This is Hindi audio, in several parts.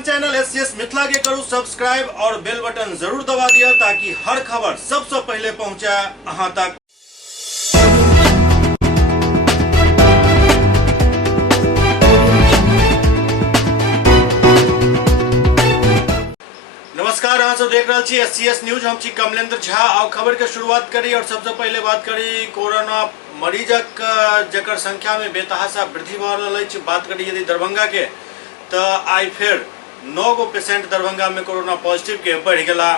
अपन चैनल एससीएस मिथिला के करू सब्सक्राइब और बेल बटन जरूर दबा दिया ताकि हर खबर सबसे पहले पहुंचे अहां तक। नमस्कार, अहाँ सब देख रहे छी एससीएस न्यूज। हम छी कमलेंद्र झा। आओ खबर के शुरुआत करी और सबसे पहले बात करी कोरोना मरीजक जकर संख्या में बेतहाशा वृद्धि भ रहल अछि। बात करी यदि दरभंगा के तो आई फिर 9 गो पेशेंट दरभंगा में कोरोना पॉजिटिव के बढ़ गया।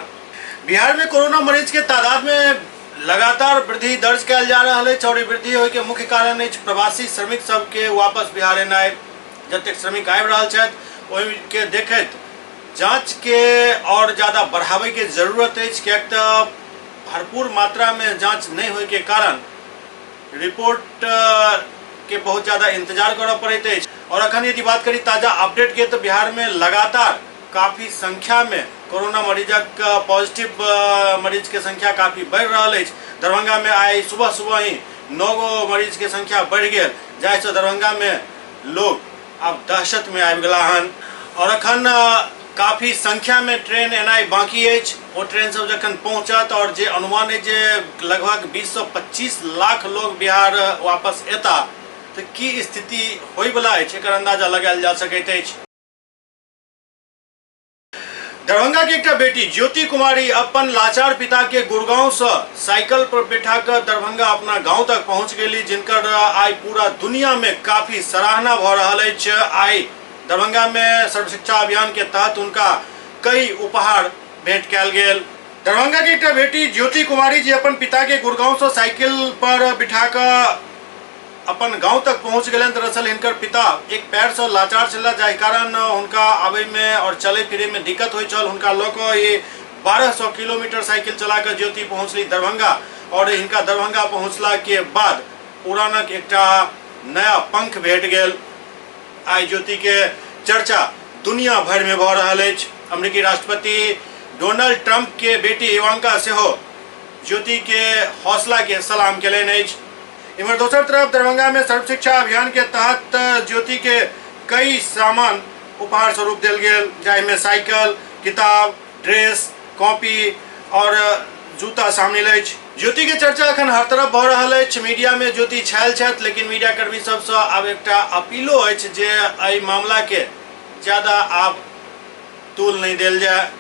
बिहार में कोरोना मरीज के तादाद में लगातार वृद्धि दर्ज कयल जा रहा है और वृद्धि होय के मुख्य कारण अछि प्रवासी श्रमिक सबके वापस बिहार एनाइ। जतेक श्रमिक आबि रहल छथि ओहि के देखैत जांच के और ज्यादा बढ़ावे के जरूरत है, कियाक तो भरपूर मात्रा में जांच नहीं होय के कारण रिपोर्ट के बहुत ज्यादा इंतजार करना पड़ते है। और अखन यदि बात करी ताजा अपडेट के तो बिहार में लगातार काफी संख्या में कोरोना मरीजक पॉजिटिव मरीज के संख्या काफी बढ़ रहा है। दरभंगा में आई सुबह ही 9 गो मरीज के संख्या बढ़ गया, जैसे दरभंगा में लोग अब दहशत में आबि गेला हन। और अखन काफी संख्या में ट्रेन एनाइ बाकी है। वो ट्रेन सब जखन पहुंचत और जे अनुमान है जे लगभग 20 से 25 लाख लोग बिहार वापस एता तो की स्थिति होय वाला है एकर अंदाजा लगायल जा सकैत अछि। दरभंगा के एक बेटी ज्योति कुमारी अपन लाचार पिता के गुड़गांव से साइकिल पर बैठा कर दरभंगा अपना गांव तक पहुंच गेली, जिनकर आई पूरा दुनिया में काफी सराहना भ रहल अछि। आई दरभंगा में सर्व शिक्षा अभियान के तहत उनका कई उपहार भेंट कयल गेल। दरभंगा की एक बेटी ज्योति कुमारी जी अपन पिता के गुड़गांव से साइकिल पर बिठाकर अपन गांव तक पहुंच गए। दरअसल इनकर पिता एक पैर से लाचार छला, जाहि कारण उनका आबे में और चले फिरे में दिक्कत होय छल। उनका लोक ये 1200 किलोमीटर साइकिल चलाकर ज्योति पहुंचली दरभंगा। और इनका दरभंगा पहुंचला के बाद उड़ानक एकटा नया पंख भेट गेल। आई ज्योति के चर्चा दुनिया भर में भ रहल अछि। अमेरिकी राष्ट्रपति डोनाल्ड ट्रंप के बेटी इवांका सेहो ज्योति के हौसला के सलाम केलनि अछि। इमहर दोसर तरफ दरभंगा में सर्व शिक्षा अभियान के तहत ज्योति के कई सामान उपहार स्वरूप देल गेल, जाहिमे साइकिल, किताब, ड्रेस, कॉपी और जूता शामिल अछि। ज्योति के चर्चा अखन हर तरफ भ रहल अछि। मीडिया में ज्योति छायल छथि, लेकिन मीडिया कर्मी सबसे आब एकटा अपीलो अछि जे एहि मामला के ज्यादा आब तूल नहीं देल जाए।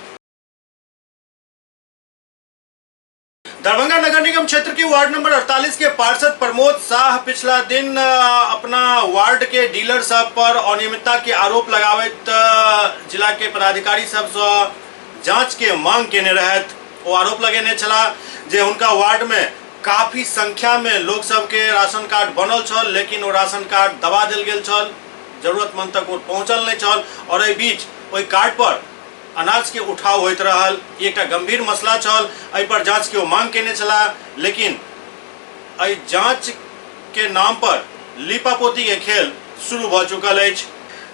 दरभंगा नगर निगम क्षेत्र के वार्ड नंबर 48 के पार्षद प्रमोद शाह पिछला दिन अपना वार्ड के डीलर सब पर अनियमितता के आरोप लगावैत जिला के पदाधिकारी सब से जांच के मांग केने रहत। वो आरोप लगेने छला जे उनका वार्ड में काफी संख्या में लोग सब के राशन कार्ड बनल छल, लेकिन वो राशन कार्ड दबा देल गेल छल, जरूरतमंद तक वो पहुंचल नहीं छल। और एहि बीच ओहि कार्ड पर अनाज के उठाव होइत रहल। ये एक गंभीर मसला छल, एहि पर जांच के मांग केने छला, लेकिन एहि जांच के नाम पर लीपापोती के खेल शुरू भ चुकल अछि।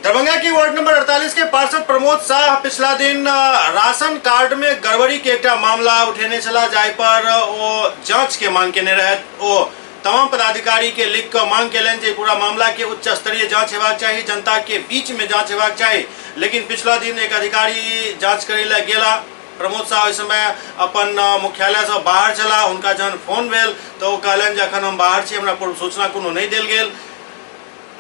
दरभंगा की वार्ड नंबर 48 के पार्षद प्रमोद शाह पिछला दिन राशन कार्ड में गड़बड़ी के एक मामला उठेने छला, जाहि पर वो जांच के मांग केने रहत। वो तमाम पदाधिकारी के लिख कर मांग केलनि जे पूरा मामला के उच्च स्तरीय जांच हेबाक चाहिए, जनता के बीच में जांच हेबाक चाहिए। लेकिन पिछला दिन एक अधिकारी जांच करे ला गेला। प्रमोद शाह इस समय अपन मुख्यालय से बाहर छला। उनका जहन फोन भेल तो कहलन जे अखन हम बाहर छी, हमरा पूर्व सूचना कोनो नहीं देल गेल,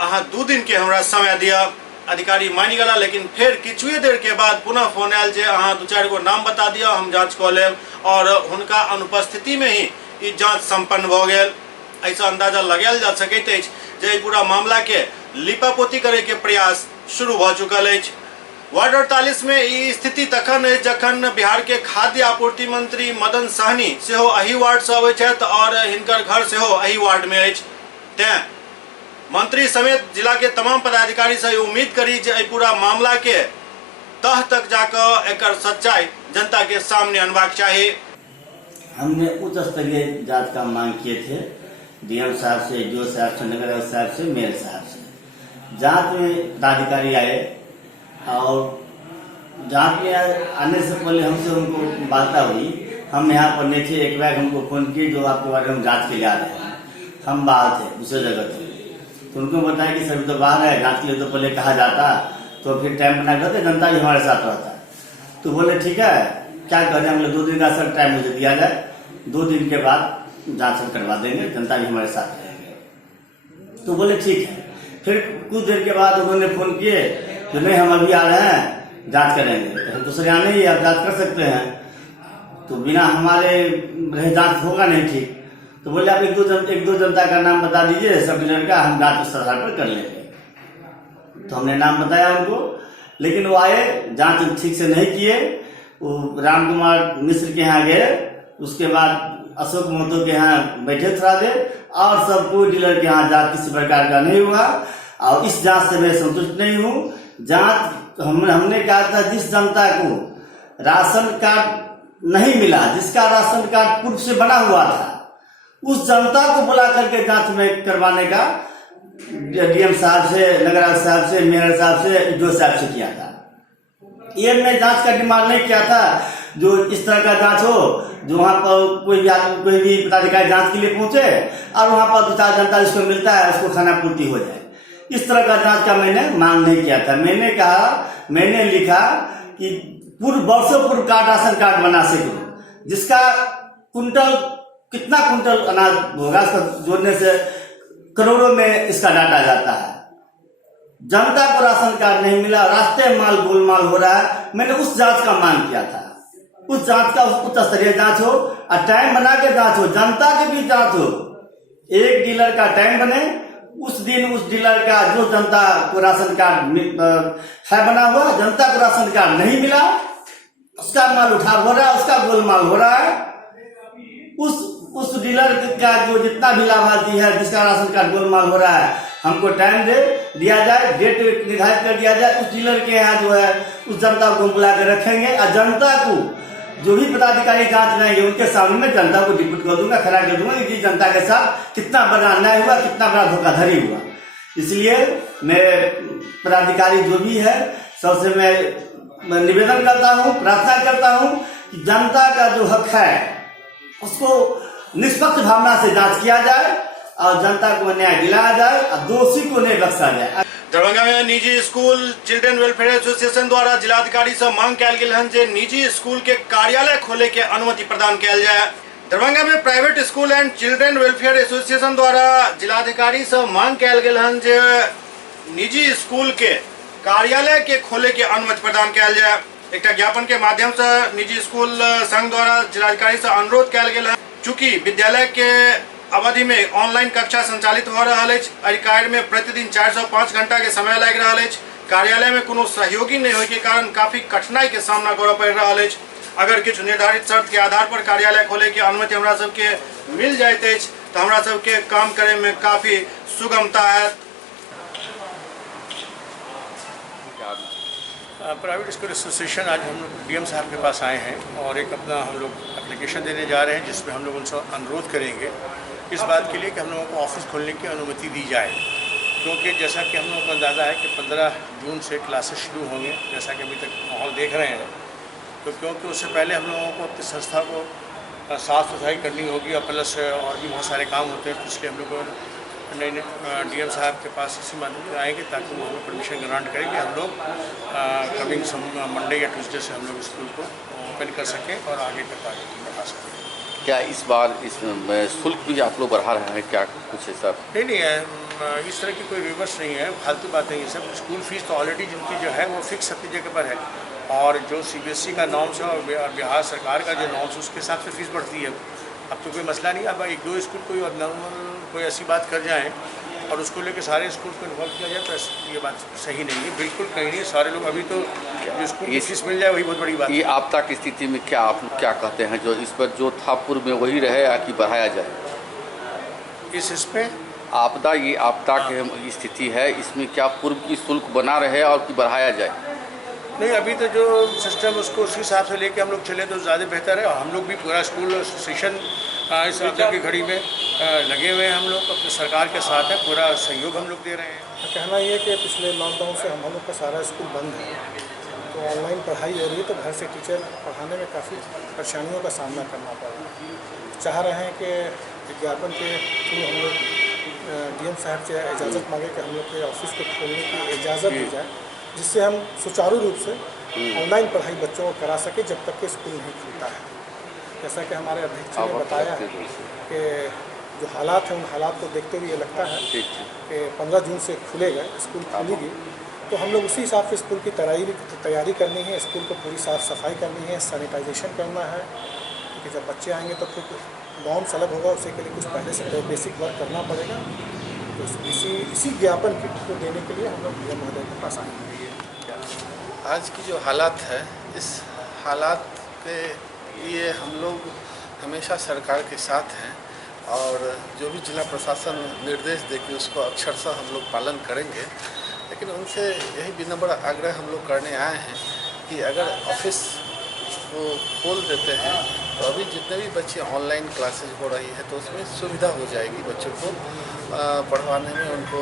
अहाँ 2 दिन के हमरा समय दिया। अधिकारी मान गला, लेकिन फिर किछुए देर के बाद पुनः फोन आयल जे अहाँ 2-4 गो नाम बता दिया, हम जांच कऽ लेब। और हुनका अनुपस्थिति में ही ई जांच संपन्न भ गेल। ऐसा अंदाजा लगायल जा सकैत अछि जे पूरा मामला के लीपापोती करे के प्रयास शुरू भ चुकल अछि। वार्ड 48 में ई स्थिति तखन अछि जखन बिहार के खाद्य आपूर्ति मंत्री मदन सहनी सेहो एही वार्ड से अबै छथि और हिनकर घर सेहो एही वार्ड में अछि। तें मंत्री समेत जिला के तमाम पदाधिकारी से उम्मीद करी जे पूरा मामला के तह तक जाकर एकर सच्चाई जनता के सामने आनबाक चाहिए। हमने उच्च स्तरीय जांच का मांग किए थे, डीएम साहब से, डीओ साहब से, नगर साहब से, मेयर साहब से। जांच में पदाधिकारी आए और जांच में आने से पहले हमसे उनको वार्ता हुई। हम यहाँ पर नहीं थे, एक बार हमको फोन किए जो आपके बारे में जांच के लिए आ रहे हैं। हम बाहर थे, दूसरे जगह थे, तो उनको बताया कि सभी तो बाहर है, जांच के लिए तो पहले कहा जाता। तो तो फिर टाइम बना करते जनता भी हमारे साथ रहता है। तो बोले ठीक है, क्या करें, हम लोग 2 दिन का सर टाइम मुझे दिया जाए, 2 दिन के बाद जांच हम करवा देंगे, जनता भी हमारे साथ रहेंगे। तो बोले ठीक है। फिर कुछ देर के बाद उन्होंने फोन किए कि नहीं हम अभी आ रहे हैं, जांच करेंगे। तो हम दूसरे आने ही आप जांच कर सकते हैं, तो बिना हमारे रहे जांच होगा नहीं ठीक। तो बोले आप एक दो जनता का नाम बता दीजिए सब डीलर का, हम जांच उस आधार पर कर लेंगे। तो हमने नाम बताया उनको, लेकिन वो आए, जांच ठीक से नहीं किए। वो राम कुमार मिश्र के यहाँ गए, उसके बाद अशोक महतो के यहाँ बैठे थोड़ा देर, और सब कोई डीलर के यहाँ जांच किसी प्रकार का नहीं हुआ। और इस जांच से मैं संतुष्ट नहीं हूँ। जांच हमने कहा था जिस जनता को राशन कार्ड नहीं मिला, जिसका राशन कार्ड पूर्व से बना हुआ था, उस जनता को बुला करके जांच में करवाने का डीएम साहब से, नगर आयुक्त साहब से, मेयर साहब से, ईडीओ साहब से किया था। ये मैं जांच का डिमांड नहीं किया था जो इस तरह का जांच हो, जो वहां पर कोई भी पदाधिकारी जांच के लिए पहुंचे और वहां पर 2-4 जनता जिसको मिलता है उसको खाना पूर्ति हो जाए। इस तरह का जांच का मैंने मांग नहीं किया था। मैंने लिखा कि वर्षों पूर्व का राशन कार्ड बना सके, जिसका कितना कुंटल अनाज होगा, इसको जोड़ने से करोड़ों में इसका डाटा जाता है। जनता को राशन कार्ड नहीं मिला, रास्ते माल गोलमाल हो रहा है। मैंने उस जांच का मांग किया था, उस जांच का उच्च स्तरीय जांच हो और टाइम बना के जांच हो, जनता के भी जांच हो। एक डीलर का टाइम बने, उस दिन उस डीलर का जो जनता को राशन कार्ड है बना हुआ, जनता को राशन कार्ड नहीं मिला, उसका माल उठाव हो रहा है, उसका गोलमाल हो रहा है। उस डीलर का जो जितना भी लाभार्थी है जिसका राशन कार्ड गोलमाल हो रहा है, हमको टाइम दिया जाए, डेट निर्धारित कर दिया जाए। उस डीलर के यहाँ जो है उस जनता को बुला कर रखेंगे और जनता को जो भी पदाधिकारी जांच लाएंगे उनके सामने में जनता को डिप्यूट कर दूंगा, खड़ा कर दूंगा कि जनता के साथ कितना बड़ा अन्याय हुआ, कितना बड़ा धोखाधड़ी हुआ। इसलिए मैं पदाधिकारी जो भी है सबसे मैं निवेदन करता हूँ, प्रार्थना करता हूँ कि जनता का जो हक है उसको निष्पक्ष भावना से जांच किया जाए और जनता को न्याय दिलाया जाए और दोषी को नहीं बख्शा जाए। दरभंगा में निजी स्कूल चिल्ड्रेन वेलफेयर एसोसिएशन द्वारा जिलाधिकारी से मांग कयल गेल हन जे निजी स्कूल के कार्यालय खोले के अनुमति प्रदान कयल जाए। दरभंगा में private school and children welfare association द्वारा जिलाधिकारी से मांग कयल गेल हन जे निजी स्कूल के कार्यालय के खोले के अनुमति प्रदान कयल जाए। एक ज्ञापन के माध्यम से निजी स्कूल संघ द्वारा जिलाधिकारी से अनुरोध कयल गेल है, चूँकि विद्यालय के अवधि में ऑनलाइन कक्षा संचालित हो रहा है, कार्य में प्रतिदिन 4 से 5 घंटा के समय लग रहा है, कार्यालय में कोनो सहयोगी नहीं होने के कारण काफी कठिनाई के सामना करना पड़ रहा है। अगर कुछ निर्धारित शर्त के आधार पर कार्यालय खोले के अनुमति हमरा सबके मिल जाते तो हमरा सबके काम करे में काफी सुगमता है। प्राइवेट स्कूल एसोसिएशन आज हम लोग डीएम साहब के पास आए हैं और एक अपना हम लोग एप्लीकेशन देने जा रहे हैं, जिसमें हम लोग उनसे अनुरोध करेंगे इस बात के लिए कि हम लोगों को ऑफिस खोलने की अनुमति दी जाए, क्योंकि जैसा कि हम लोगों को अंदाज़ा है कि 15 जून से क्लासेस शुरू होंगे, जैसा कि अभी तक माहौल देख रहे हैं। तो क्योंकि उससे पहले हम लोगों को अपनी संस्था को साफ़ सफाई करनी होगी और प्लस और भी बहुत सारे काम होते हैं, तो इसलिए हम लोग डीएम साहब के पास इसी माध्यम से आएंगे ताकि वो हमें परमिशन ग्रांट करें कि हम लोग कमिंग मंडे या ट्यूसडे से हम लोग स्कूल को ओपन कर सकें और आगे का कार्य बढ़ा सकें। क्या इस बार इसमें शुल्क भी आप लोग बढ़ा रहे हैं क्या कुछ ऐसा? नहीं है, इस तरह की कोई रिवर्स नहीं है, फालतू बातें ये सब। स्कूल फीस तो ऑलरेडी जिनकी जो है वो फिक्स अपनी जगह पर है और जो सीबीएसई का नॉर्म्स है और बिहार सरकार का जो नॉर्म्स उसके हिसाब से फीस बढ़ती है। अब तो कोई मसला नहीं। अब 1-2 स्कूल कोई नॉर्मल कोई ऐसी बात कर जाएँ और उसको लेकर सारे स्कूल को इन्वॉल्व किया जाए तो ये बात सही नहीं है, बिल्कुल कहीं नहीं। सारे लोग अभी तो जो स्कूल की फीस मिल जाए वही बहुत बड़ी बात है। ये आपदा की स्थिति में क्या आप क्या कहते हैं, जो इस पर जो था पूर्व में वही रहे या कि बढ़ाया जाए? इस पे आपदा ये आपदा की स्थिति है, इसमें क्या पूर्व की शुल्क बना रहे और कि बढ़ाया जाए? नहीं, अभी तो जो सिस्टम उसको उसी हिसाब से लेके हम लोग चले तो ज़्यादा बेहतर है। और हम लोग भी पूरा स्कूल एसोसिएशन इस आपदा की घड़ी में लगे हुए हैं, हम लोग अपने सरकार के साथ है, पूरा सहयोग हम लोग दे रहे हैं। कहना ये कि पिछले लॉकडाउन से हम लोग का सारा स्कूल बंद है, तो ऑनलाइन पढ़ाई हो रही है, तो घर से टीचर पढ़ाने में काफ़ी परेशानियों का सामना करना पड़ रहा है। चाह रहे हैं कि विज्ञापन के थ्रू हम लोग डीएम साहब से इजाज़त मांगे कि हम लोग के ऑफिस को खोलने की इजाज़त दी जाए जिससे हम सुचारू रूप से ऑनलाइन पढ़ाई बच्चों को करा सके जब तक कि स्कूल नहीं खुलता है। जैसा कि हमारे अध्यक्ष ने बताया है कि जो हालात हैं उन हालात को देखते हुए ये लगता है कि 15 जून से खुलेगा, स्कूल खुलेगी, तो हम लोग उसी हिसाब से स्कूल की तैयारी करनी है। स्कूल को पूरी साफ़ सफाई करनी है, सैनिटाइजेशन करना है, क्योंकि जब बच्चे आएंगे तो फिर नॉर्म्स अलग होगा, उसी के लिए कुछ पहले से बेसिक वर्क करना पड़ेगा। तो इसी ज्ञापन को देने के लिए हम लोग डीएम महोदय के पास आएंगे। आज की जो हालात है, इस हालात के लिए हम लोग हमेशा सरकार के साथ हैं और जो भी जिला प्रशासन निर्देश देगी उसको अक्षरशः हम लोग पालन करेंगे। लेकिन उनसे यही विनम्र आग्रह हम लोग करने आए हैं कि अगर ऑफिस को खोल देते हैं तो अभी जितने भी बच्चे ऑनलाइन क्लासेज हो रही है तो उसमें सुविधा हो जाएगी बच्चों को पढ़वाने में, उनको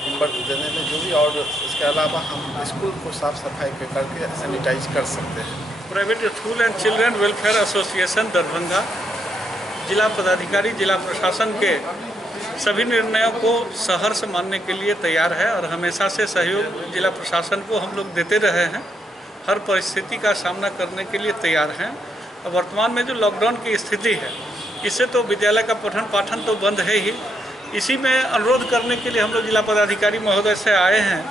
होमवर्क देने में जो भी, और इसके अलावा हम स्कूल को साफ़ सफाई करके सैनिटाइज कर सकते हैं। Private school and children welfare association Darbhanga जिला पदाधिकारी जिला प्रशासन के सभी निर्णयों को सहर्ष मानने के लिए तैयार है और हमेशा से सहयोग जिला प्रशासन को हम लोग देते रहे हैं। हर परिस्थिति का सामना करने के लिए तैयार हैं। और वर्तमान में जो लॉकडाउन की स्थिति है, इससे तो विद्यालय का पठन पाठन तो बंद है ही। इसी में अनुरोध करने के लिए हम लोग जिला पदाधिकारी महोदय से आए हैं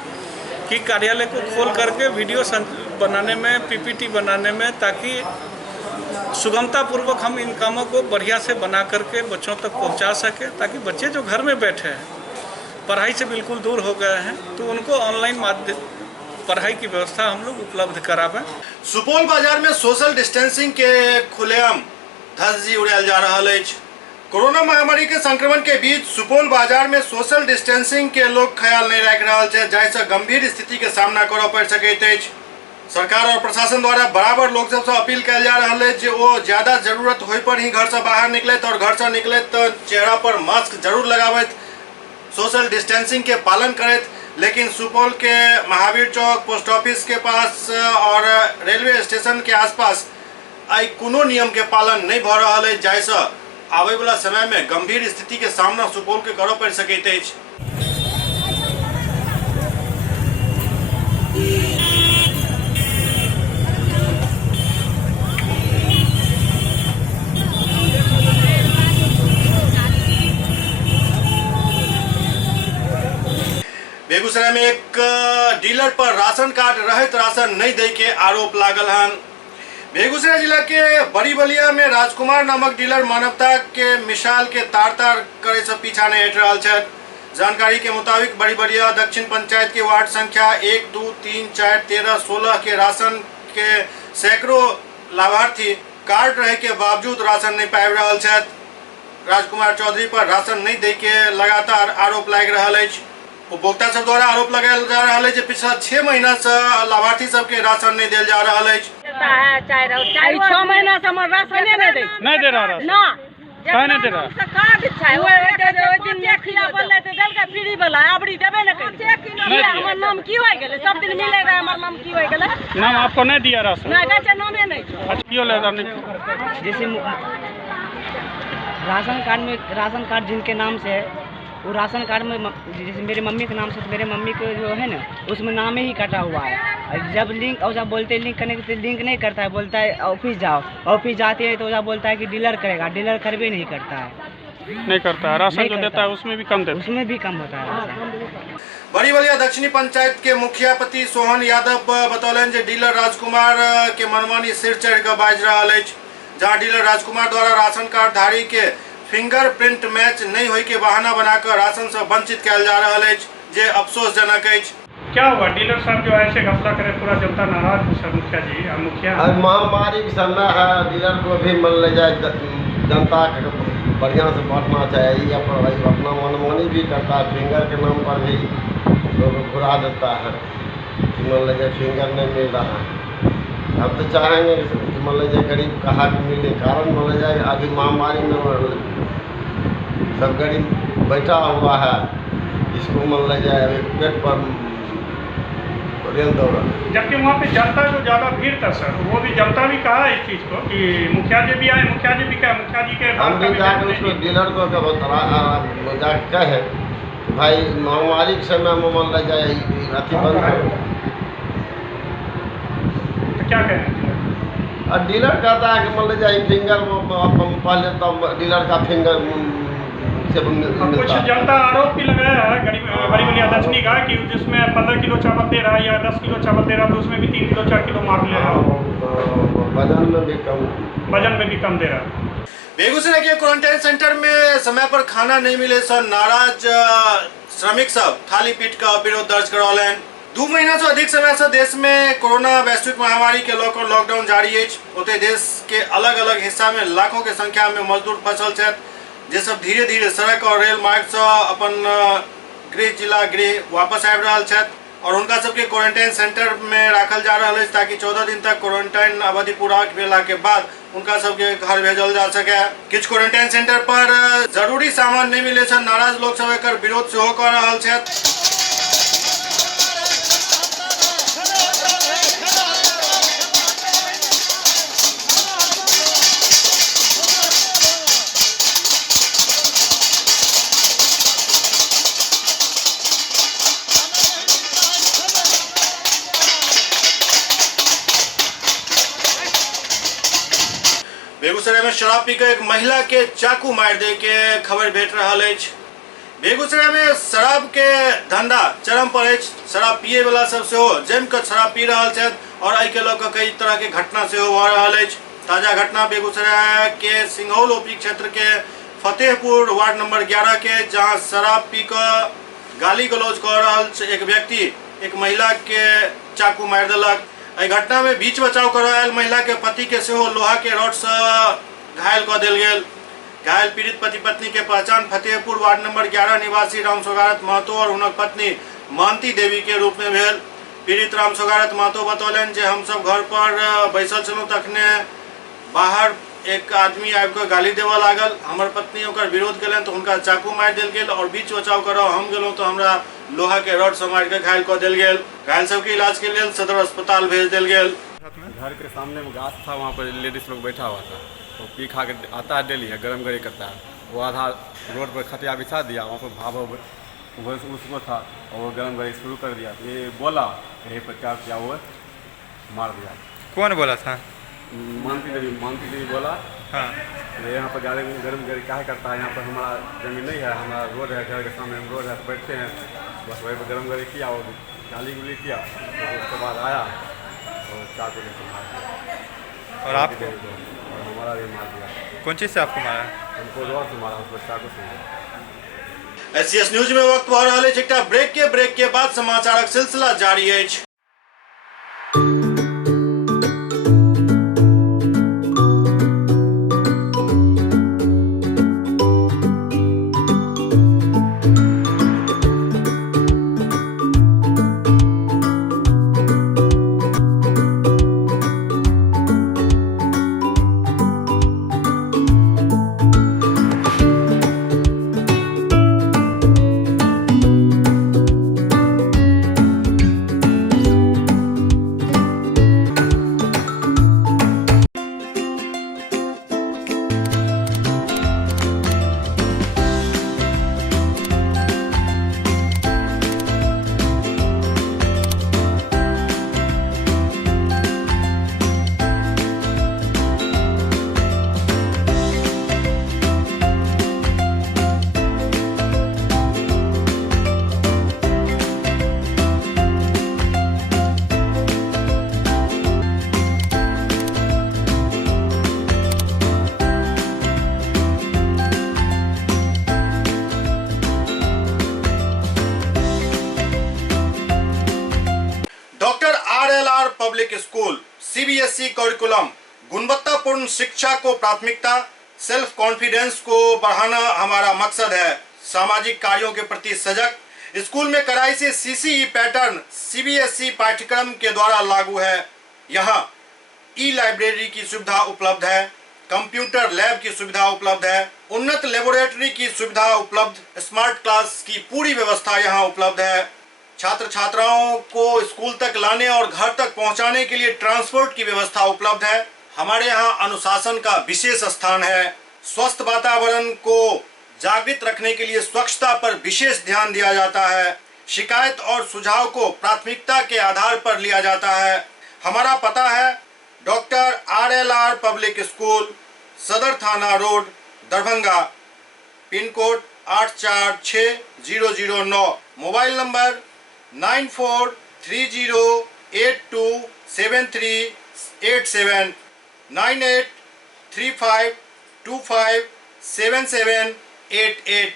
कि कार्यालय को खोल करके वीडियो बनाने में, पीपीटी बनाने में, ताकि सुगमतापूर्वक हम इन कामों को बढ़िया से बना करके बच्चों तक पहुंचा सकें, ताकि बच्चे जो घर में बैठे हैं, पढ़ाई से बिल्कुल दूर हो गए हैं, तो उनको ऑनलाइन माध्यम पढ़ाई की व्यवस्था हम लोग उपलब्ध करावें। सुपौल बाजार में सोशल डिस्टेंसिंग के खुलेआम धज्जी उड़ायल जा रहा है। कोरोना महामारी के संक्रमण के बीच सुपौल बाजार में सोशल डिस्टेंसिंग के लोग ख्याल नहीं राखि रहल छै, जाहिसँ गंभीर स्थिति के सामना करऽ पड़ि सकैत अछि। सरकार और प्रशासन द्वारा बराबर लोग सबसे अपील कयल जा रहल है जे वो ज्यादा जरूरत होय पर ही घर से बाहर निकलैत और घर से निकलैत तो चेहरा पर मास्क जरूर लगावैत, सोशल डिस्टेंसिंग के पालन करैत। लेकिन सुपौल के महावीर चौक, पोस्ट ऑफिस के पास और रेलवे स्टेशन के आसपास आई कोनो नियम के पालन नहीं भ रहल है, जाहिसँ आबै वाला समय में गंभीर स्थिति के सामना सुपौल के करऽ पड़ि सकैत अछि। बेगूसराय में एक डीलर पर राशन कार्ड रहित राशन नहीं दे के आरोप लागल हन। बेगूसराय जिला के बड़ी बलिया में राजकुमार नामक डीलर मानवता के मिसाल के तार करे से पीछा नहीं हट रहा है। जानकारी के मुताबिक बड़ी बलिया दक्षिण पंचायत के वार्ड संख्या 1, 2, 3, 4, 13, 16 के राशन के सैकड़ों लाभार्थी कार्ड रहे के बावजूद राशन नहीं पाबि रहल छथि। राजकुमार चौधरी पर राशन नहीं दे के लगातार आरोप लागि रहल अछि। उपभोक्ता सब द्वारा आरोप लगायल जा रहा है कि पिछला 6 महीना से लाभार्थी सबके राशन नहीं दिल जा रहा है। 6 महीना से हमर राशन नहीं दे रहा ना काहे नहीं दे रहा कार्ड छै ओइ दिन मुखिया बोलले त देलकै फ्री वाला अबरी देबे न करे। हमर नाम की होय गेलै, सब दिन मिले रहे, हमर नाम की होय गेलै, नाम आपको नहीं दिया राशन? नहीं कहै छै नामे नहीं छै। अच्छा क्यों ले रहा? जैसे राशन कार्ड जिनके नाम से है वो राशन कार्ड में, जैसे मेरे मम्मी के नाम से, तो मेरे मम्मी को जो है ना उसमें नाम ही कटा हुआ है। जब लिंक और जब बोलते हैं लिंक करने के, लिंक नहीं करता है, बोलता है ऑफिस जाओ। ऑफिस जाते हैं तो जब बोलता है कि डीलर करेगा, डीलर कर भी नहीं करता है, नहीं करता है। राशन जो देता है उसमें भी कम देता है, उसमें भी कम होता है। बड़ी बलिया दक्षिणी पंचायत के मुखियापति सोहन यादव बतौलन जे डीलर राजकुमार के मनमानी सिर चढ़ के बाजि रहल अछि। जहाँ डीलर राजकुमार द्वारा राशन कार्ड धारी के फिंगरप्रिंट मैच नहीं होय के बहाना बनाकर राशन से वंचित किया जा रहा है, जे अफसोसजनक है। क्या हुआ? डीलर साहब जो ऐसे घपला करे, पूरा जनता नाराज है सर। मुखिया जी, मुखिया महामारी के समय है, डीलर को भी मन ले जाए, जनता बढ़िया से बांटना चाहिए। अपना मनमानी भी करता है, फिंगर के नाम पर भी लोग घुरा देता है कि मान लीजिए फिंगर नहीं मिल रहा है। अब तो चाहेंगे कि मान लीजिए गरीब कहाँ भी मिले, कारण मान लीजिए अभी महामारी में सब गरीब बैठा हुआ है, इसको मान लीजिए अभी पेट पर रेल दौड़ा। जबकि वहाँ पे जनता जो ज़्यादा भीड़ था सर, वो भी जनता भी कहा इस चीज़ को कि मुखिया जी भी आए, मुखिया जी भी कहा, मुखिया जी के हम भी जाकर उसको डीलर को जाकर कहे भाई महामारी के समय में मान लीजिए अति बंद हो, क्या कहें? और डीलर कहता है कि मान लीजिए फिंगर पहले तब डीलर का फिंगर से कुछ जनता आरोप भी लगाया है गरीबनी अध्यक्षनी का कि जिसमें 15 किलो चावल दे रहा है या 10 किलो चावल दे रहा है तो उसमें भी 3 किलो 4 किलो मार ले रहा है, वजन में भी कम दे रहा है। बेगूसराय के क्वारंटाइन सेंटर में समय पर खाना नहीं मिले से नाराज श्रमिक सब खाली पीट का विरोध दर्ज करौलन। 2 महीना से अधिक समय से देश में कोरोना वैश्विक महामारी के लॉकडाउन जारी है। ओते देश के अलग अलग हिस्सा में लाखों के संख्या में मजदूर फंसल छथि, जे सब धीरे धीरे सड़क और रेल मार्ग से अपन गृह जिला गृह वापस आबि रहल छथि और उनका सबके क्वारंटाइन सेंटर में राखल जा रहा है ताकि 14 दिन तक क्वारंटाइन अवधि पूरा भेला के बाद उनका सबके घर भेजल जा सके। किछ क्वारंटाइन सेंटर पर जरूरी सामान नहीं मिले से नाराज लोग सब एकर विरोध सेहो कर रहल छथि। बेगूसराय में शराब पी के एक महिला के चाकू मार दे के खबर भेट रहा है। बेगूसराय में शराब के धंधा चरम पर है। शराब पिए वाला सब से हो जम कर शराब पी रहा है और आई के लोग कई तरह के घटना से हो रहा है। ताजा घटना बेगूसराय के सिंघौल ओपी क्षेत्र के फतेहपुर वार्ड नंबर 11 के, जहां शराब पी कर गाली गलौज कर रहा एक व्यक्ति एक महिला के चाकू मार दिलक। एहि घटना में बीच बचाव कर आयल महिला के पति के सेहो लोहा के रॉड से घायल कर दिल गेल। घायल पीड़ित पति पत्नी के पहचान फतेहपुर वार्ड नंबर 11 निवासी राम सोगारत महतो और उनक पत्नी मानती देवी के रूप में भेल। पीड़ित राम सोगारत महतो बतौलन जे हम सब घर पर बैसल छलहुँ तखने बाहर एक आदमी आबि कऽ गाली देवऽ लागल। हमर पत्नी ओकर विरोध केलनि तो उनका चाकू मारि देल गेल और बीच बचाव करऽ हम गेलहुँ तो हमरा लोहा के रॉड से मारि के घायल कर दिल गेल। घायल सबके इलाज के लिए सदर अस्पताल भेज दिल गेल। घर के सामने में गाछ था, वहाँ पर लेडीज लोग बैठा हुआ था, वो पी खा के आता है डेली है, गरम गरी करता है। वो आधा रोड पर खटिया बिछा दिया, वहाँ पर भाव उसको था और वो गरम गरी शुरू कर दिया। ये बोला यहीं पर क्या किया, वो मार दिया। कौन बोला था? मानती देवी बोला। हाँ, यहाँ पर गरम गरी क्या करता है, यहाँ पर हमारा जमीन नहीं है, हमारा रोड है, घर के सामने रोड है, बैठते हैं बस वहीं पर गरम गरी किया और गाली गुली किया। तो उसके बाद आया और चाकू लेकर मार दिया। और आप और हमारा भी मार दिया। कौन चीज़ से आपको मारा? हमको रोड से मारा, उसको चाकू से। एससीएस न्यूज में वक्त भऽ रहल अछि एकटा ब्रेक के बाद समाचारक सिलसिला जारी अछि। पब्लिक स्कूल सीबीएसई करिकुलम गुणवत्तापूर्ण शिक्षा को प्राथमिकता, सेल्फ कॉन्फिडेंस को बढ़ाना हमारा मकसद है। सामाजिक कार्यों के प्रति सजग। स्कूल में कड़ाई से सीसीई पैटर्न सीबीएसई पाठ्यक्रम के द्वारा लागू है। यहाँ ई लाइब्रेरी की सुविधा उपलब्ध है, कंप्यूटर लैब की सुविधा उपलब्ध है, उन्नत लेबोरेटरी की सुविधा उपलब्ध, स्मार्ट क्लास की पूरी व्यवस्था यहाँ उपलब्ध है। छात्र छात्राओं को स्कूल तक लाने और घर तक पहुंचाने के लिए ट्रांसपोर्ट की व्यवस्था उपलब्ध है। हमारे यहाँ अनुशासन का विशेष स्थान है। स्वस्थ वातावरण को जागृत रखने के लिए स्वच्छता पर विशेष ध्यान दिया जाता है। शिकायत और सुझाव को प्राथमिकता के आधार पर लिया जाता है। हमारा पता है RLR पब्लिक स्कूल, सदर थाना road, Darbhanga, pin code 846009। Mobile number 9430827387 9835257788।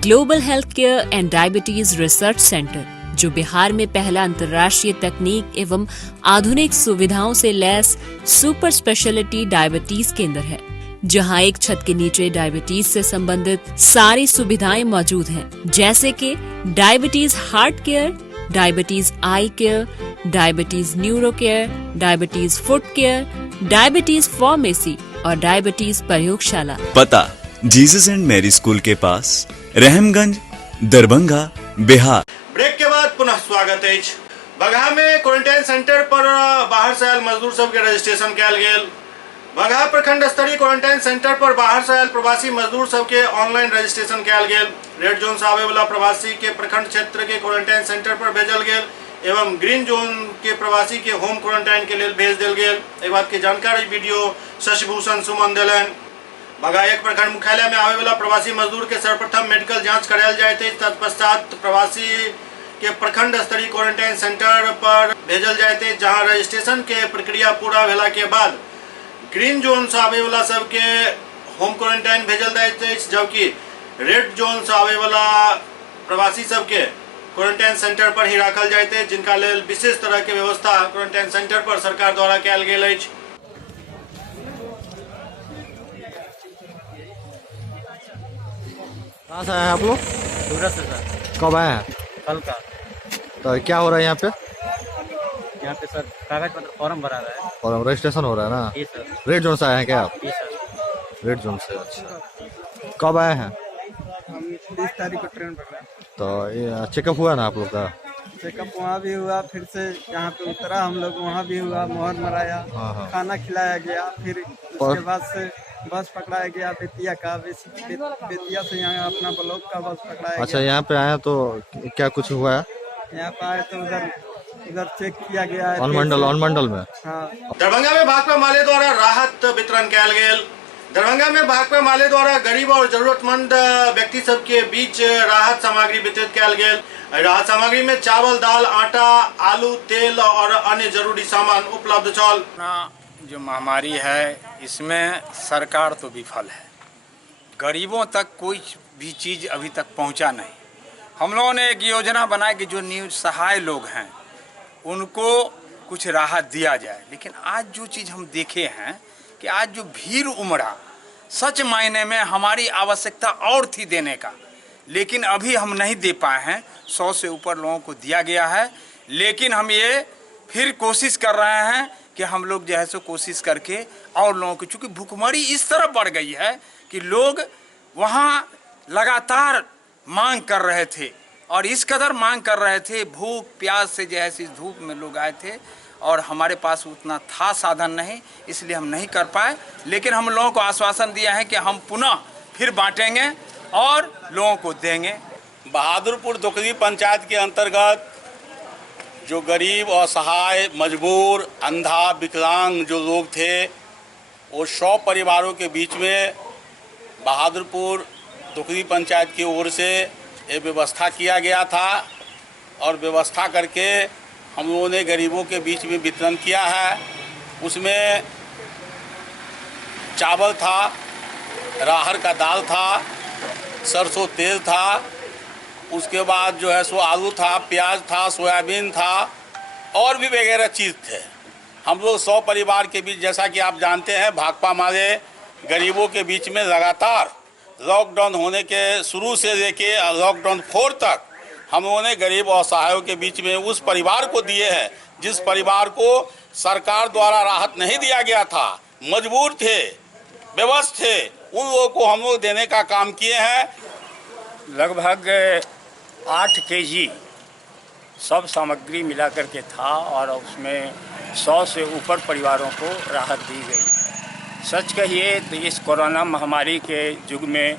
Global health care and diabetes research centre, जो बिहार में पहला अंतर्राष्ट्रीय तकनीक एवं आधुनिक सुविधाओं से लैस सुपर स्पेशलिटी डायबिटीज केंद्र है, जहां एक छत के नीचे डायबिटीज से संबंधित सारी सुविधाएं मौजूद हैं, जैसे कि diabetes heart care, diabetes eye care, diabetes neuro care, diabetes foot care, diabetes pharmacy और डायबिटीज प्रयोगशाला। पता जीसस एंड मैरी स्कूल के पास, रहमगंज, दरभंगा, बिहार। ब्रेक के बाद पुनः स्वागत है। बगहा में क्वारंटाइन सेंटर पर बाहर से आयल मजदूर सबके रजिस्ट्रेशन कयल गेल। बगहा प्रखंड स्तरीय क्वारंटाइन सेंटर पर बाहर से आयल प्रवासी मजदूर सबके ऑनलाइन रजिस्ट्रेशन कयल गेल। रेड जोन से आवे वाला प्रवासी के प्रखंड क्षेत्र के क्वारंटाइन सेंटर पर भेजल गेल एवं ग्रीन जोन के प्रवासी के होम क्वारंटाइन के लिए भेज दिल गेल। एक बात की जानकारी वीडियो शशिभूषण सुमन दिलन। बगहा एक प्रखंड मुख्यालय में आवे वाला प्रवासी मजदूर के सर्वप्रथम मेडिकल जांच करायल जाए थे। तत्पश्चात प्रवासी के प्रखंड स्तरीय क्वारंटाइन सेंटर पर भेजल जाए थे, जहां रजिस्ट्रेशन के प्रक्रिया पूरा भेला के बाद ग्रीन जोन से आवे वाला सबके होम क्वारंटाइन भेजल जाए थे, जबकि रेड जोन से आवे वाला प्रवासी सबके क्वारंटाइन सेंटर पर ही रखल जाए थे, जिनका लेल विशेष तरह के व्यवस्था क्वारंटाइन सेंटर पर सरकार द्वारा कयल गेल अछि। कहाँ से आए हैं आप लोग? सूरत से सर। कब आए हैं? कल का। तो क्या हो रहा है यहाँ पे? यहाँ पे सर कागज पत्र फॉर्म भरा रहा है और रजिस्ट्रेशन हो रहा है ना? जी सर। रेड जोन से आए हैं क्या आप? जी सर। रेड जोन से, अच्छा। कब आए हैं? हम 30 तारीख को ट्रेन पकड़ा। तो ये चेकअप हुआ ना आप लोग का? चेकअप वहाँ भी हुआ, फिर से यहाँ पे उतरा हम लोग, वहाँ भी हुआ, मोहर मराया, खाना खिलाया गया, फिर उसके बाद से बस पकड़ाया गया बेतिया का। बेतिया से यहाँ अपना ब्लॉक का बस पकड़ाया। अच्छा, यहाँ पे आए तो क्या कुछ हुआ है? यहाँ पे आए तो उधर चेक किया गया है अनुमंडल में। हाँ। दरभंगा में भाकपा माले द्वारा राहत वितरण कयल गेल। दरभंगा में भाकपा माले द्वारा गरीब और जरूरतमंद व्यक्ति सबके बीच राहत सामग्री वितरित कयल गेल। राहत सामग्री में चावल, दाल, आटा, आलू, तेल और अन्य जरूरी सामान उपलब्ध छल। जो महामारी है इसमें सरकार तो विफल है, गरीबों तक कोई भी चीज़ अभी तक पहुंचा नहीं। हम लोगों ने एक योजना बनाई कि जो निसहाय लोग हैं उनको कुछ राहत दिया जाए, लेकिन आज जो चीज़ हम देखे हैं कि आज जो भीड़ उमड़ा, सच मायने में हमारी आवश्यकता और थी देने का, लेकिन अभी हम नहीं दे पाए हैं। 100 से ऊपर लोगों को दिया गया है, लेकिन हम ये फिर कोशिश कर रहे हैं कि हम लोग जो है सो कोशिश करके और लोगों की, चूँकि भूखमरी इस तरह बढ़ गई है कि लोग वहाँ लगातार मांग कर रहे थे और इस कदर मांग कर रहे थे, भूख प्यास से जो है इस धूप में लोग आए थे और हमारे पास उतना था साधन नहीं, इसलिए हम नहीं कर पाए। लेकिन हम लोगों को आश्वासन दिया है कि हम पुनः फिर बांटेंगे और लोगों को देंगे। बहादुरपुर दुकरी पंचायत के अंतर्गत जो गरीब, असहाय, मजबूर, अंधा, विकलांग जो लोग थे, वो 100 परिवारों के बीच में बहादुरपुर दुकरी पंचायत की ओर से ये व्यवस्था किया गया था और व्यवस्था करके हम लोगों ने गरीबों के बीच में वितरण किया है। उसमें चावल था, राहर का दाल था, सरसों तेल था, उसके बाद जो है सो आलू था, प्याज था, सोयाबीन था और भी वगैरह चीज़ थे। हम लोग 100 परिवार के बीच, जैसा कि आप जानते हैं, भाकपा माले गरीबों के बीच में लगातार लॉकडाउन होने के शुरू से लेके लॉकडाउन 4 तक हम लोगों ने गरीब और असहायों के बीच में उस परिवार को दिए हैं जिस परिवार को सरकार द्वारा राहत नहीं दिया गया था, मजबूर थे, बेबस थे, उन लोगों को हम लोग देने का काम किए हैं। लगभग 8 केजी सब सामग्री मिला करके था और उसमें 100 से ऊपर परिवारों को राहत दी गई। सच कहिए तो इस कोरोना महामारी के युग में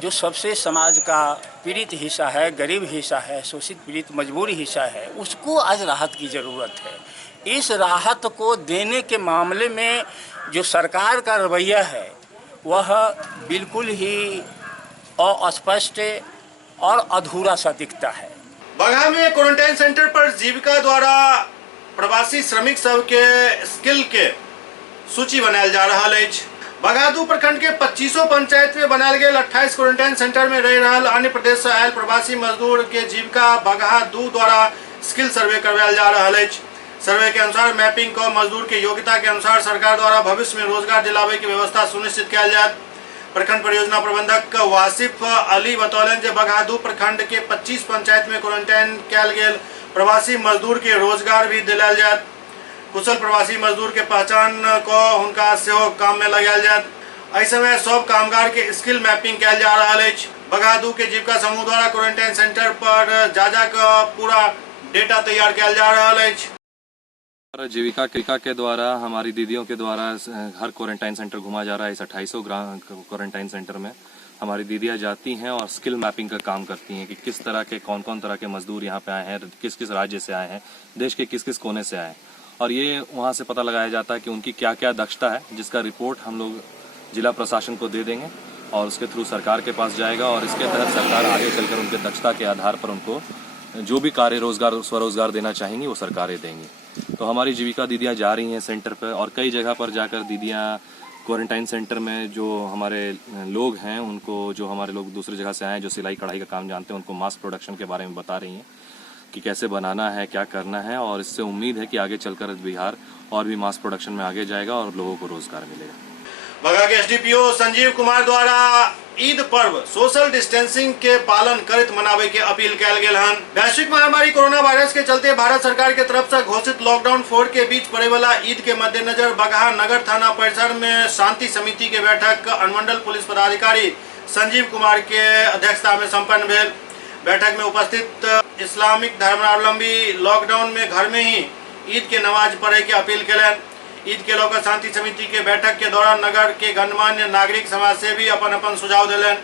जो सबसे समाज का पीड़ित हिस्सा है, गरीब हिस्सा है, शोषित पीड़ित मजबूर हिस्सा है, उसको आज राहत की ज़रूरत है। इस राहत को देने के मामले में जो सरकार का रवैया है वह बिल्कुल ही अस्पष्ट और अधूरा सा दिखता है। बगहा में क्वारंटाइन सेंटर पर जीविका द्वारा प्रवासी श्रमिक सब के स्किल के सूची बनायल जा रहा है। बगहा 2 प्रखंड के 25 पंचायत में बनायल गए 28 क्वारंटाइन सेंटर में रह रहल अन्य प्रदेश से आयल प्रवासी मजदूर के जीविका बगहा 2 द्वारा स्किल सर्वे करवायल जा रहा है। सर्वे के अनुसार मैपिंग को मजदूर के योग्यता के अनुसार सरकार द्वारा भविष्य में रोजगार दिलावे की व्यवस्था सुनिश्चित किया जाए। प्रखंड परियोजना प्रबंधक वासिफ अली बतौलन जे बगहा 2 प्रखंड के 25 पंचायत में क्वारंटाइन किया गेल प्रवासी मजदूर के रोजगार भी दिलायल जाए। कुशल प्रवासी मजदूर के पहचान को उनका सेहो काम में लगायल जाए। इस समय सब कामगार के स्किल मैपिंग किया जा रहा है। बगहा 2 के जीविका समूह द्वारा क्वारंटाइन सेंटर पर जाजा का पूरा डेटा तैयार किया जा रहा है। जीविका के द्वारा हमारी दीदियों के द्वारा हर क्वारंटाइन सेंटर घुमा जा रहा है। इस 2800 क्वारंटाइन सेंटर में हमारी दीदियां जाती हैं और स्किल मैपिंग का काम करती हैं कि किस तरह के कौन कौन तरह के मजदूर यहाँ पे आए हैं, किस किस राज्य से आए हैं, देश के किस किस कोने से आए हैं, और ये वहाँ से पता लगाया जाता है कि उनकी क्या क्या दक्षता है, जिसका रिपोर्ट हम लोग जिला प्रशासन को दे देंगे और उसके थ्रू सरकार के पास जाएगा और इसके तहत सरकार आगे चलकर उनके दक्षता के आधार पर उनको जो भी कार्य रोजगार स्वरोजगार देना चाहेंगी वो सरकारें देंगी। तो हमारी जीविका दीदियां जा रही हैं सेंटर पर और कई जगह पर जाकर दीदियां क्वारंटाइन सेंटर में जो हमारे लोग हैं उनको, जो हमारे लोग दूसरी जगह से आए हैं जो सिलाई कढ़ाई का काम जानते हैं, उनको मास्क प्रोडक्शन के बारे में बता रही हैं कि कैसे बनाना है, क्या करना है, और इससे उम्मीद है कि आगे चलकर बिहार और भी मास्क प्रोडक्शन में आगे जाएगा और लोगों को रोजगार मिलेगा। बगहा के एसडीपीओ संजीव कुमार द्वारा ईद पर्व सोशल डिस्टेंसिंग के पालन करत मनावे के अपील कयल गेल हन। वैश्विक महामारी कोरोना वायरस के चलते भारत सरकार के तरफ से घोषित लॉकडाउन 4 के बीच पड़े वाला ईद के मद्देनजर बगहा नगर थाना परिसर में शांति समिति के बैठक अनुमंडल पुलिस पदाधिकारी संजीव कुमार के अध्यक्षता में संपन्न भेल। बैठक में उपस्थित इस्लामिक धर्मावलंबी लॉकडाउन में घर में ही ईद के नमाज पढ़े के अपील कलन। ईद के लोक शांति समिति के बैठक के दौरान नगर के गणमान्य नागरिक समाज से भी अपन सुझाव दिलन।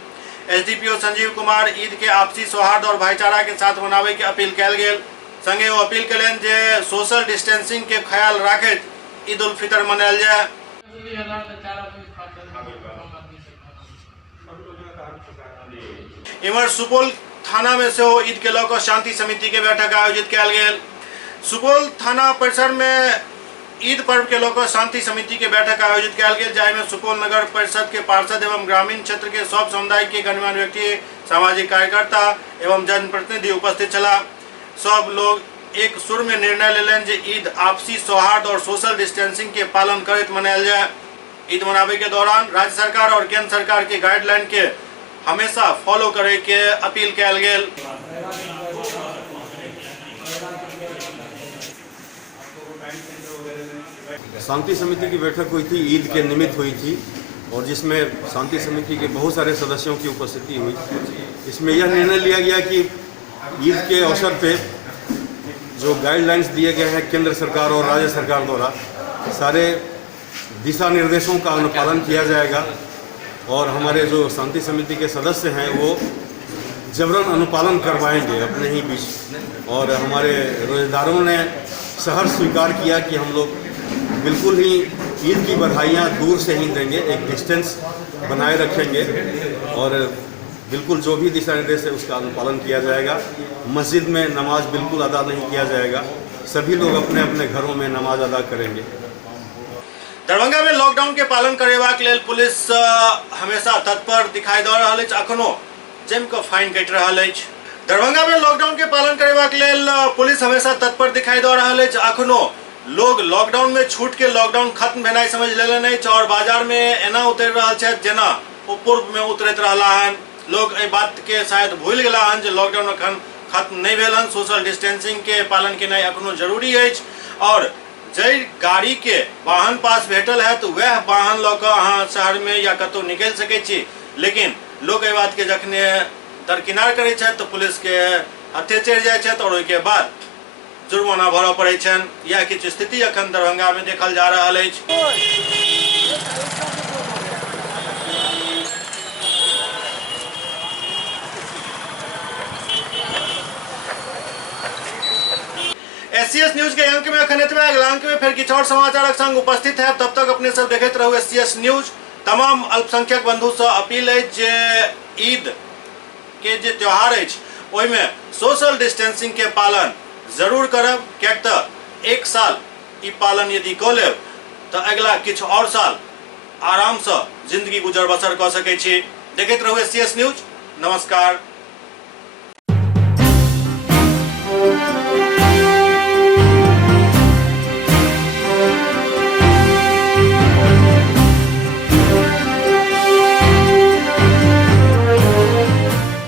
एसडीपीओ संजीव कुमार ईद के आपसी सौहार्द और भाईचारा के साथ मनावे के अपील कयल गेल। संगे वो अपील कलन जे सोशल डिस्टेंसिंग के ख्याल राखैत ईद उल फितर मनायल जाए। इमर सुपौल थाना में से ईद के लोक शांति समिति के बैठक आयोजित कयल गेल। सुपौल थाना परिसर में ईद पर्व के लोक शांति समिति के बैठक आयोजित कयल गेल, जाहि में सुपौल नगर परिषद के पार्षद एवं ग्रामीण क्षेत्र के सब समुदाय के गणमान्य व्यक्ति, सामाजिक कार्यकर्ता एवं जनप्रतिनिधि उपस्थित छला। सब लोग एक सुर में निर्णय लेलन जे ईद आपसी सौहार्द और सोशल डिस्टेंसिंग के पालन करत मनायल जाए। ईद मनावे के दौरान राज्य सरकार और केंद्र सरकार के गाइडलाइन के हमेशा फॉलो करे के अपील कयल गेल। शांति समिति की बैठक हुई थी, ईद के निमित्त हुई थी, और जिसमें शांति समिति के बहुत सारे सदस्यों की उपस्थिति हुई। इसमें यह निर्णय लिया गया कि ईद के अवसर पे जो गाइडलाइंस दिए गए हैं केंद्र सरकार और राज्य सरकार द्वारा, सारे दिशा निर्देशों का अनुपालन किया जाएगा और हमारे जो शांति समिति के सदस्य हैं वो जबरन अनुपालन करवाएंगे अपने ही बीच। और हमारे रोजेदारों ने सहर्ष स्वीकार किया कि हम लोग बिल्कुल ही ईद की बधाइयाँ दूर से ही देंगे, एक डिस्टेंस बनाए रखेंगे और बिल्कुल जो भी दिशा निर्देश है उसका अनुपालन किया जाएगा। मस्जिद में नमाज बिल्कुल अदा नहीं किया जाएगा, सभी लोग अपने अपने घरों में नमाज अदा करेंगे। दरभंगा में लॉकडाउन के पालन करेबाक लेल पुलिस हमेशा तत्पर दिखाई दे रहल अछि, अखनो जम के फाइन कटि रहल अछि। दरभंगा में लॉकडाउन के पालन करेबाक लेल पुलिस हमेशा तत्पर दिखाई दे रहल अछि, अखनो लोग लॉकडाउन में छूट के लॉकडाउन खत्म भेनाइ समझ लेलन अछि और बाजार में एना उतरि रहल छथि जेना ओ पूर्व में उतरैत रहला हन। लोग एहि बात के शायद भूल गेला हन जे लॉकडाउन अखन खत्म नहीं भेल हन। सोशल डिस्टेंसिंग के पालन केनाइ अखनो जरूरी अछि और जै गाड़ी के वाहन पास भेटल है तो वह वाहन लऽ कऽ अहाँ शहर में या कतौ निकलि सकै छी, लेकिन लोग एहि बात के जखने दरकिनार करै छथि तो पुलिस के हथे चढ़ि जाइ छथि और ओहिके बाद जुर्माना भरऽ पड़ै छनि। यह किछु स्थिति अखन दरभंगा में देखल जा रहल अछि। SCS न्यूज के अंक में अखन एतबे, अगला अंक में फिर किछु और समाचारक संग उपस्थित है। तब तक अपने सब देखते रहू SCS न्यूज। तमाम अल्पसंख्यक बंधु से अपील है जे ईद के जे त्योहार है ओहिमे सोशल डिस्टेंसिंग के पालन जरूर करब, कियाक त एक साल ई पालन यदि क लेब तो अगला किछु और साल आराम से जिंदगी गुजर बसर क सकै छी। देखते रहू SCS न्यूज। नमस्कार।